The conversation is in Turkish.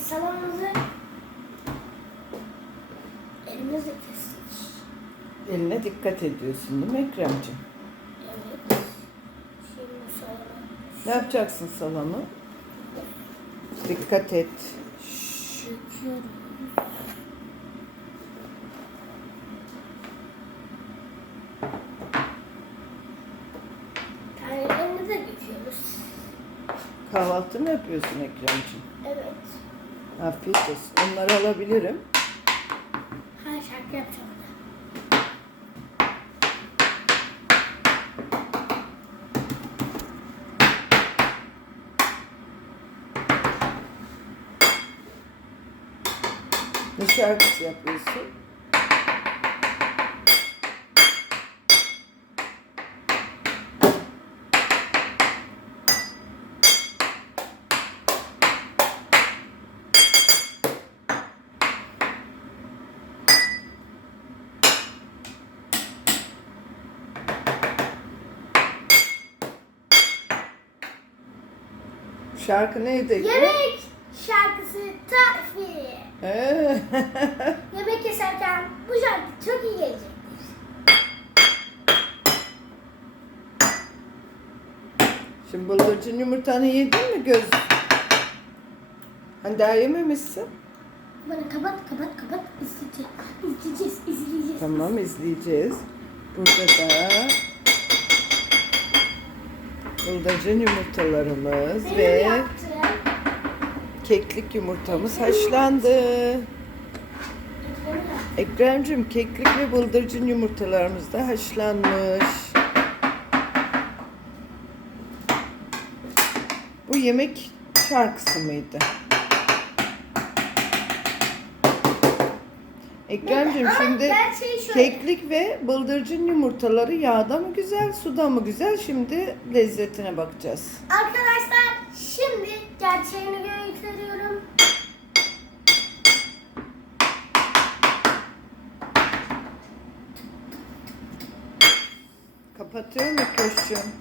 salamımızı elimizle kestik. Eline dikkat ediyorsun değil mi Ekremciğim? Evet. Şimdi salamı Ne yapacaksın salamı? Dikkat et. döküyoruz. Kahvaltı mı yapıyorsun Ekremciğim? Evet. Afiyet olsun. Onları alabilirim. Ha şarkı yapacağım. Ne şarkısı yapıyorsun? Şarkı neydi? Yemek şarkısı tarifi. Ee, Yemek keserken bu şarkı çok iyi gelecektir. Şimdi bıldırcın yumurtanı yedin mi göz? Hani daha yememişsin. Bana kapat kapat kapat izleyeceğiz. İzleyeceğiz izleyeceğiz. Tamam izleyeceğiz. Burada da bıldırcın yumurtalarımız Benim ve yaptığım keklik yumurtamız haşlandı. Ekrem'cim keklik ve bıldırcın yumurtalarımız da haşlanmış. Bu yemek şarkısı mıydı? Ekrem'cim Ama şimdi gerçeği şöyle. keklik ve bıldırcın yumurtaları yağda mı güzel, suda mı güzel? Şimdi lezzetine bakacağız. Arkadaşlar şimdi gerçeğini gösteriyorum. Kapatıyorum mu köşküm?